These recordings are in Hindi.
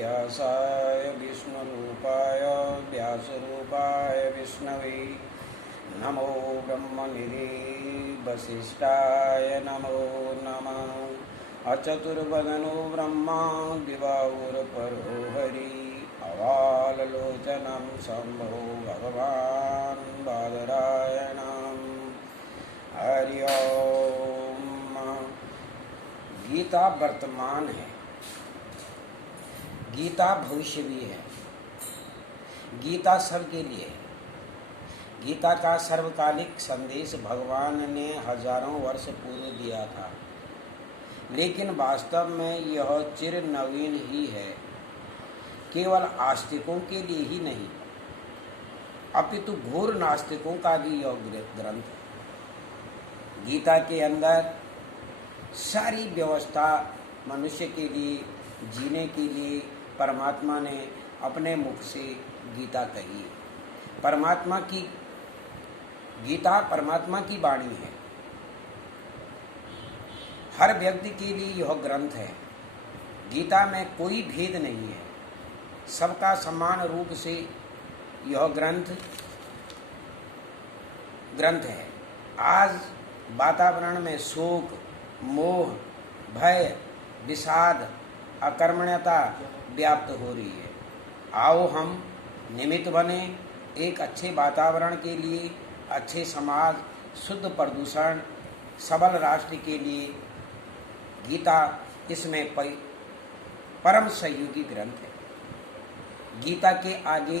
व्यासाय विष्णुरूपाय व्यासरूपाय विष्णवे नमो ब्रह्मनिधे वसिष्ठाय नमो नमः। अचतुर्वदनो ब्रह्मा दिवावुरपरो हरि अवाललोचनं शम्भो भगवान् बादरायणं हरि ओम। गीता वर्तमान है, गीता भविष्य भी है। गीता सबके लिए है। गीता का सर्वकालिक संदेश भगवान ने हजारों वर्ष पूर्व दिया था, लेकिन वास्तव में यह चिर नवीन ही है। केवल आस्तिकों के लिए ही नहीं, अपितु घोर नास्तिकों का भी यह ग्रंथ है। गीता के अंदर सारी व्यवस्था मनुष्य के लिए जीने के लिए परमात्मा ने अपने मुख से गीता कही है। गीता परमात्मा की वाणी है। हर व्यक्ति के लिए यह ग्रंथ है। गीता में कोई भेद नहीं है, सबका समान रूप से यह ग्रंथ है। आज वातावरण में शोक, मोह, भय, विषाद, अकर्मण्यता व्याप्त हो रही है। आओ हम निमित्त बने एक अच्छे वातावरण के लिए, अच्छे समाज, शुद्ध प्रदूषण, सबल राष्ट्र के लिए। गीता इसमें परम सहयोगी ग्रंथ है। गीता के आगे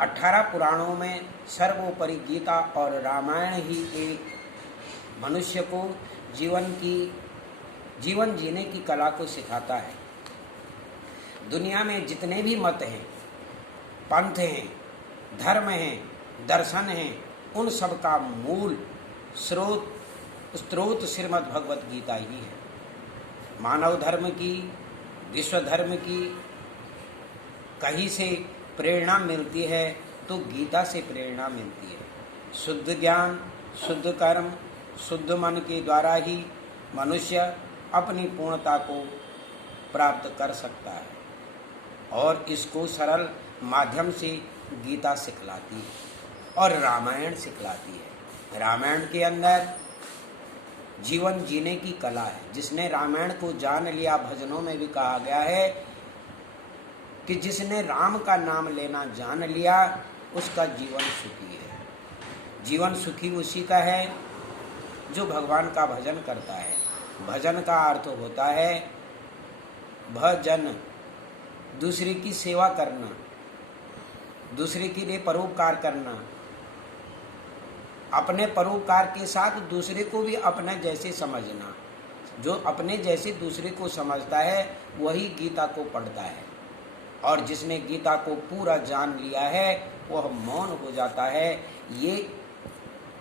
18 पुराणों में सर्वोपरि गीता और रामायण ही एक मनुष्य को जीवन जीने की कला को सिखाता है। दुनिया में जितने भी मत हैं, पंथ हैं, धर्म हैं, दर्शन हैं, उन सब का मूल स्रोत श्रीमद् भगवत गीता ही है। मानव धर्म की, विश्व धर्म की कहीं से प्रेरणा मिलती है तो गीता से प्रेरणा मिलती है। शुद्ध ज्ञान, शुद्ध कर्म, शुद्ध मन के द्वारा ही मनुष्य अपनी पूर्णता को प्राप्त कर सकता है और इसको सरल माध्यम से गीता सिखलाती है और रामायण सिखलाती है। रामायण के अंदर जीवन जीने की कला है। जिसने रामायण को जान लिया, भजनों में भी कहा गया है कि जिसने राम का नाम लेना जान लिया उसका जीवन सुखी है। जीवन सुखी उसी का है जो भगवान का भजन करता है। भजन का अर्थ होता है भजन, दूसरे की सेवा करना, दूसरे के लिए परोपकार करना, अपने परोपकार के साथ दूसरे को भी अपने जैसे समझना। जो अपने जैसे दूसरे को समझता है वही गीता को पढ़ता है, और जिसने गीता को पूरा जान लिया है वह मौन हो जाता है। ये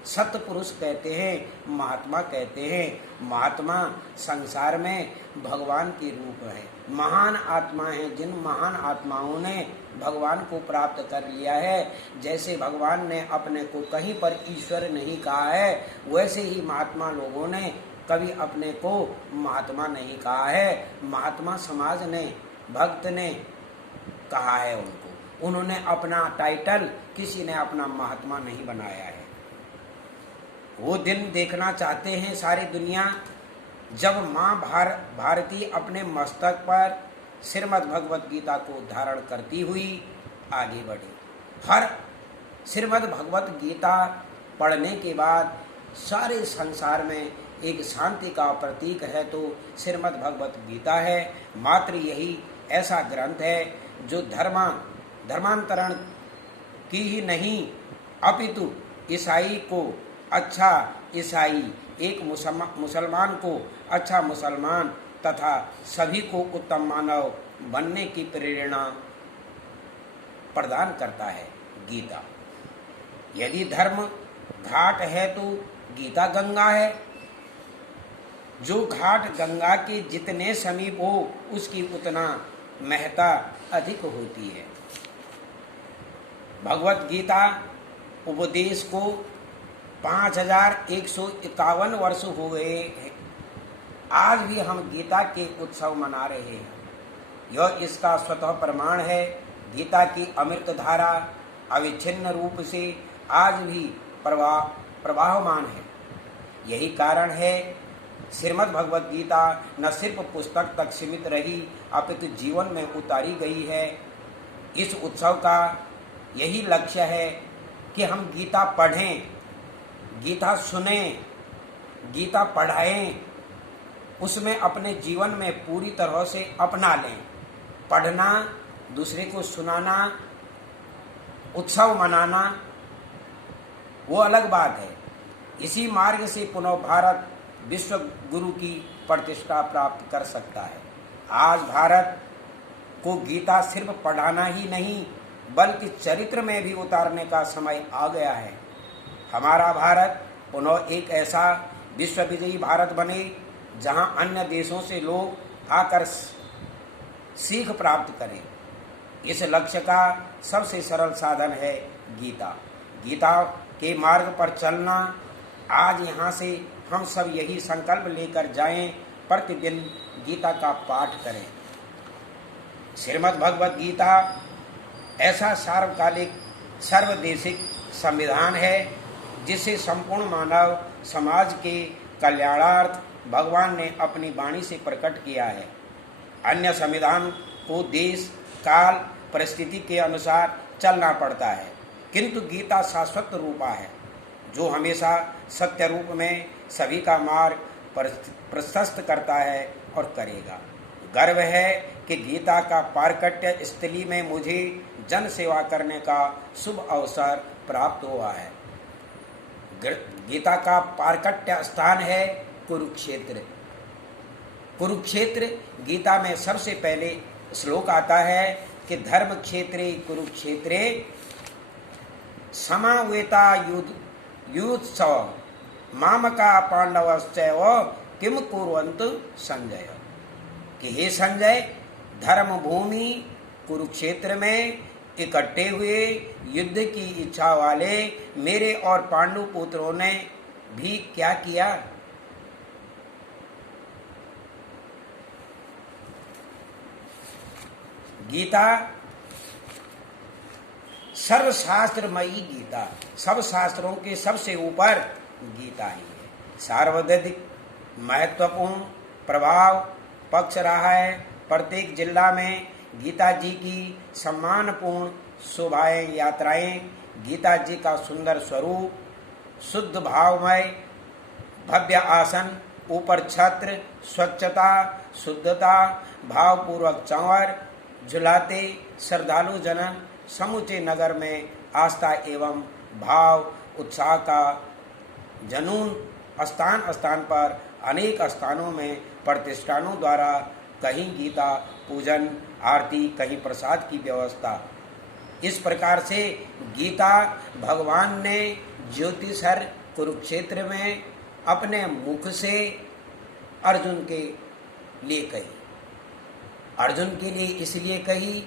सत्पुरुष कहते हैं, महात्मा कहते हैं। महात्मा संसार में भगवान के रूप है, महान आत्मा हैं। जिन महान आत्माओं ने भगवान को प्राप्त कर लिया है, जैसे भगवान ने अपने को कहीं पर ईश्वर नहीं कहा है, वैसे ही महात्मा लोगों ने कभी अपने को महात्मा नहीं कहा है। महात्मा समाज ने, भक्त ने कहा है उनको। उन्होंने अपना टाइटल, किसी ने अपना महात्मा नहीं बनाया है। वो दिन देखना चाहते हैं सारी दुनिया जब माँ भारती अपने मस्तक पर श्रीमद् भगवत गीता को धारण करती हुई आगे बढ़ी। हर श्रीमद् भगवत गीता पढ़ने के बाद सारे संसार में एक शांति का प्रतीक है तो श्रीमद् भगवत गीता है। मात्र यही ऐसा ग्रंथ है जो धर्मांतरण की ही नहीं, अपितु ईसाई को अच्छा ईसाई, एक मुसलमान को अच्छा मुसलमान तथा सभी को उत्तम मानव बनने की प्रेरणा प्रदान करता है गीता। यदि धर्म घाट है तो गीता गंगा है। जो घाट गंगा के जितने समीप हो उसकी उतना महत्ता अधिक होती है। भगवत गीता उपदेश को 5151 वर्ष हो गए हैं। आज भी हम गीता के उत्सव मना रहे हैं। यह इसका स्वतः प्रमाण है। गीता की अमृत धारा अविच्छिन्न रूप से आज भी प्रवाहमान है। यही कारण है श्रीमद् भगवद गीता न सिर्फ पुस्तक तक सीमित रही अपितु जीवन में उतारी गई है। इस उत्सव का यही लक्ष्य है कि हम गीता पढ़ें, गीता सुनें, गीता पढ़ाएं, उसमें अपने जीवन में पूरी तरह से अपना लें। पढ़ना, दूसरे को सुनाना, उत्सव मनाना वो अलग बात है। इसी मार्ग से पुनः भारत विश्व गुरु की प्रतिष्ठा प्राप्त कर सकता है। आज भारत को गीता सिर्फ पढ़ाना ही नहीं बल्कि चरित्र में भी उतारने का समय आ गया है। हमारा भारत पुनः एक ऐसा विश्व विजयी भारत बने जहां अन्य देशों से लोग आकर सीख प्राप्त करें। इस लक्ष्य का सबसे सरल साधन है गीता। गीता के मार्ग पर चलना। आज यहाँ से हम सब यही संकल्प लेकर जाएं, प्रतिदिन गीता का पाठ करें। श्रीमद् भगवद गीता ऐसा सार्वकालिक सर्वदेशिक संविधान है जिसे संपूर्ण मानव समाज के कल्याणार्थ भगवान ने अपनी वाणी से प्रकट किया है। अन्य संविधान को देश काल परिस्थिति के अनुसार चलना पड़ता है, किंतु गीता शाश्वत रूपा है जो हमेशा सत्य रूप में सभी का मार्ग प्रशस्त करता है और करेगा। गर्व है कि गीता का पारकट्य स्थली में मुझे जन सेवा करने का शुभ अवसर प्राप्त हुआ है। गीता का पारकट्य स्थान है कुरुक्षेत्र। कुरुक्षेत्र गीता में सबसे पहले श्लोक आता है कि धर्म क्षेत्रे कुरुक्षेत्रे समावेता युत्सव मामका पांडवश्चैव किम कुर्वन्तु संजय। कि हे संजय, धर्म भूमि कुरुक्षेत्र में इकट्ठे हुए युद्ध की इच्छा वाले मेरे और पांडु पुत्रों ने भी क्या किया। गीता सर्वशास्त्रमयी गीता, सब शास्त्रों के सबसे ऊपर गीता ही है। सार्वधिक महत्वपूर्ण प्रभाव पक्ष रहा है। प्रत्येक जिला में गीता जी की सम्मानपूर्ण शोभाएं यात्राएं, गीता जी का सुंदर स्वरूप, शुद्ध भावमय भव्य आसन, ऊपर छत्र, स्वच्छता, शुद्धता, भावपूर्वक चंवर झुलाते श्रद्धालु जनन समूचे नगर में आस्था एवं भाव उत्साह का जनून। स्थान स्थान पर अनेक स्थानों में प्रतिष्ठानों द्वारा कहीं गीता पूजन आरती, कहीं प्रसाद की व्यवस्था। इस प्रकार से गीता भगवान ने ज्योतिषर कुरुक्षेत्र में अपने मुख से अर्जुन के लिए कही। अर्जुन के लिए इसलिए कही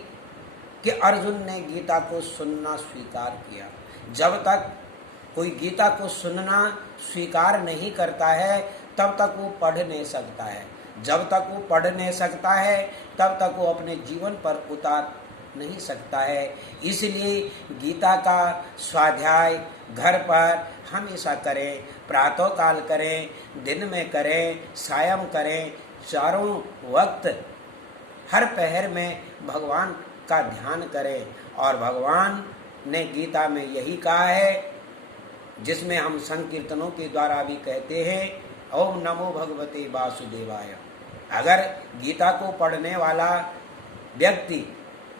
कि अर्जुन ने गीता को सुनना स्वीकार किया। जब तक कोई गीता को सुनना स्वीकार नहीं करता है तब तक वो पढ़ नहीं सकता है। जब तक वो पढ़ नहीं सकता है तब तक वो अपने जीवन पर उतार नहीं सकता है। इसलिए गीता का स्वाध्याय घर पर हमेशा करें, प्रातः काल करें, दिन में करें, सायं करें, चारों वक्त हर पहर में भगवान का ध्यान करें। और भगवान ने गीता में यही कहा है जिसमें हम संकीर्तनों के द्वारा भी कहते हैं, ओम नमो भगवते वासुदेवाय। अगर गीता को पढ़ने वाला व्यक्ति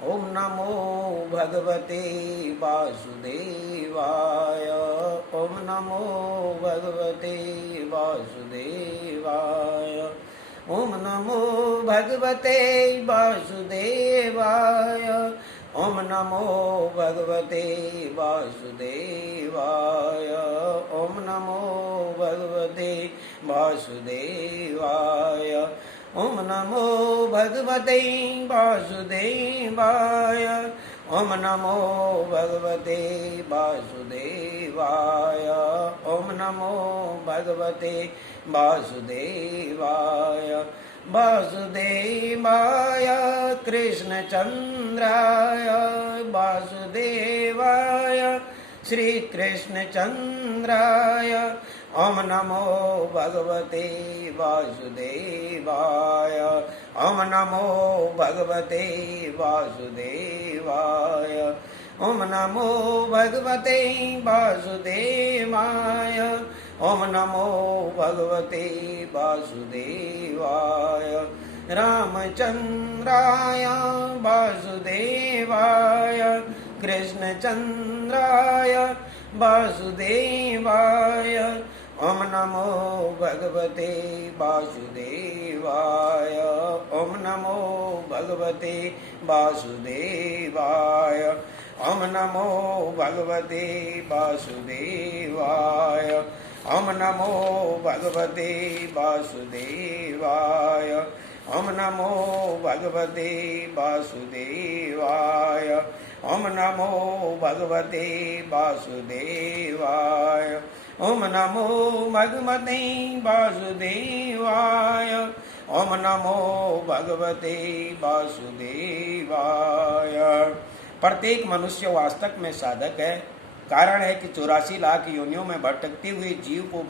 ओम नमो भगवते वासुदेवाय, ओम नमो भगवते वासुदेवाय, ओम नमो भगवते वासुदेवाय, ओम नमो भगवते वासुदेवाय, ओम नमो भगवते वासुदेवाय, ओम नमो भगवते वासुदेवाय, ओम नमो भगवते वासुदेवाय, ओम नमो भगवते वासुदेवाय। वासुदेवाय कृष्ण चंद्राय वासुदेवाय श्री कृष्ण चंद्राय ओम नमो भगवते वासुदेवाय ओम नमो भगवते वासुदेवाय ओम नमो भगवते वासुदेवाय ओम नमो भगवते वासुदेवाय रामचंद्राय वासुदेवाय कृष्णचंद्राय वासुदेवाय ओम नमो भगवते वासुदेवाय ओम नमो भगवते वासुदेवाय ओम नमो भगवते वासुदेवाय ओम नमो भगवते वासुदेवाय ओम नमो भगवते वासुदेवाय ओम नमो भगवते वासुदेवाय ओम नमो भगवते वासुदेवाय ओम नमो भगवते वासुदेवाय। प्रत्येक मनुष्य वास्तव में साधक है। कारण है कि 84 लाख योनियों में भटकते हुए जीव को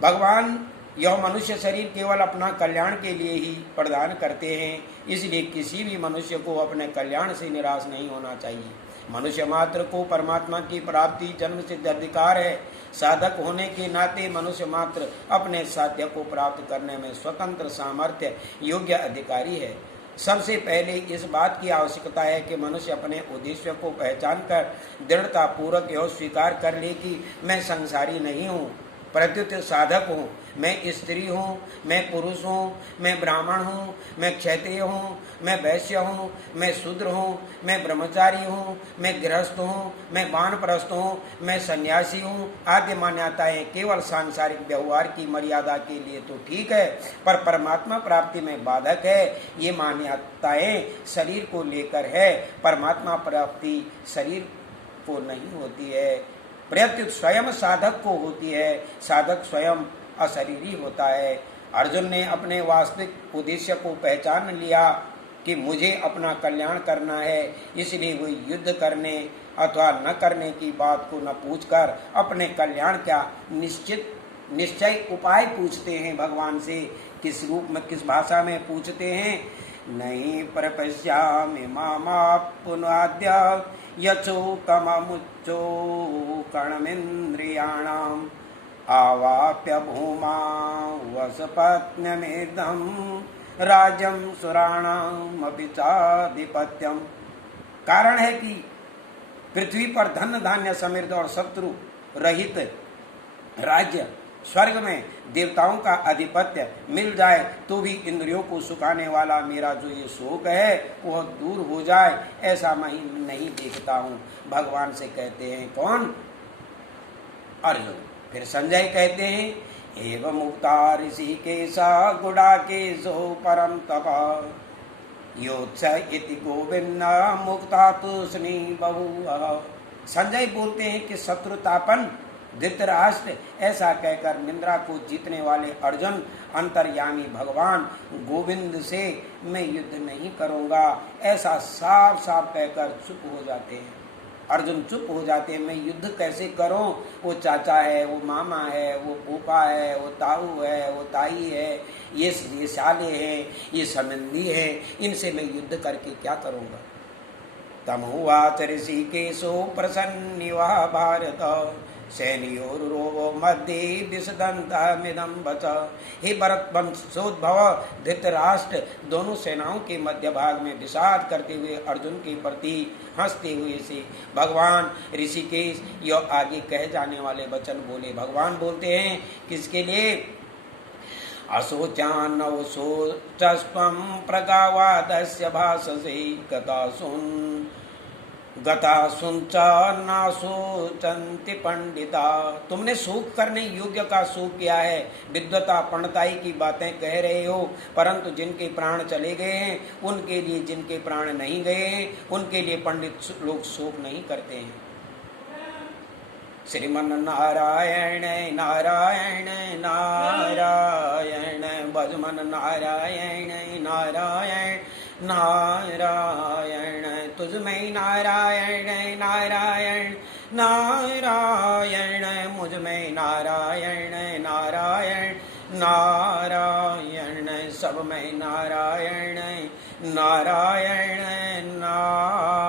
भगवान यह मनुष्य शरीर केवल अपना कल्याण के लिए ही प्रदान करते हैं। इसलिए किसी भी मनुष्य को अपने कल्याण से निराश नहीं होना चाहिए। मनुष्य मात्र को परमात्मा की प्राप्ति जन्म सिद्ध अधिकार है। साधक होने के नाते मनुष्य मात्र अपने साध्य को प्राप्त करने में स्वतंत्र सामर्थ्य योग्य अधिकारी है। सबसे पहले इस बात की आवश्यकता है कि मनुष्य अपने उद्देश्य को पहचान कर दृढ़ता पूर्वक यह स्वीकार कर ले कि मैं संसारी नहीं हूँ, प्रत्युत साधक हूँ। मैं स्त्री हूँ, मैं पुरुष हूँ, मैं ब्राह्मण हूँ, मैं क्षत्रिय हूँ, मैं वैश्य हूँ, मैं शूद्र हूँ, मैं ब्रह्मचारी हूँ, मैं गृहस्थ हूँ, मैं वानप्रस्थ हूँ, मैं सन्यासी हूँ आदि मान्यताएं केवल सांसारिक व्यवहार की मर्यादा के लिए तो ठीक है, पर परमात्मा प्राप्ति में बाधक है। ये मान्यताएं शरीर को लेकर है, परमात्मा प्राप्ति शरीर को नहीं होती है, प्रत्युत स्वयं साधक को होती है। साधक स्वयं अशरीरी होता है। अर्जुन ने अपने वास्तविक उद्देश्य को पहचान लिया कि मुझे अपना कल्याण करना है, इसलिए वो युद्ध करने अथवा न करने की बात को न पूछकर अपने कल्याण का निश्चय उपाय पूछते हैं भगवान से। किस रूप में, किस भाषा में पूछते हैं? नहीं प्रपश्यामि मामाप्नुयाद्य यचोकममुच्चो कर्णमिन्द्रियाणाम् आवाप्य भूमा वसपत्न्यमेदं राज्यं सुराणामपि चाधिपत्यम्। कारण है कि पृथ्वी पर धन धान्य समृद्ध और शत्रु रहित राज्य, स्वर्ग में देवताओं का आधिपत्य मिल जाए तो भी इंद्रियों को सुखाने वाला मेरा जो ये शोक है वह दूर हो जाए, ऐसा मैं नहीं देखता हूँ। भगवान से कहते हैं कौन? अर्जुन। फिर संजय कहते हैं एवं मुक्ता ऋषिकेशा गुडाकेशो परम तपा योत्स इति गोविंद मुक्ता तुष्णी बहु। संजय बोलते हैं कि शत्रुतापन धृतराष्ट्र ऐसा कहकर निंद्रा को जीतने वाले अर्जुन अंतर्यामी भगवान गोविंद से मैं युद्ध नहीं करूंगा ऐसा साफ साफ कहकर चुप हो जाते हैं। अर्जुन चुप हो जाते हैं। मैं युद्ध कैसे करूं? वो चाचा है, वो मामा है, वो पोपा है, वो ताऊ है, वो ताई है, ये साले हैं, ये संबंधी है, इनसे मैं युद्ध करके क्या करूंगा? तमुवाच ऋषिकेशो प्रसन्निवा भारत सैन्योरुरोवो मध्ये विसदन्तमिदं वच। हे भरत वंशोद्भव धृतराष्ट्र दोनों सेनाओं के मध्य भाग में विषाद करते हुए अर्जुन के प्रति हंसते हुए से भगवान ऋषिकेश यह आगे कहे जाने वाले वचन बोले। भगवान बोलते हैं किसके लिए? अशोचान्नवशोचस्त्वं प्रगावादस्य भाषसे गता सुंच नाशोचन्ति पंडिता। तुमने शोक करने योग्य का शोक किया है, विद्वता पंडिताई की बातें कह रहे हो, परंतु जिनके प्राण चले गए हैं उनके लिए, जिनके प्राण नहीं गए हैं उनके लिए पंडित लोग शोक नहीं करते हैं। श्रीमन नारायण नारायण नारायण भजमन नारायण नारायण नारायण तुझ में नारायण नारायण नारायण मुझ में नारायण नारायण नारायण सब में नारायण नारायण नारायण।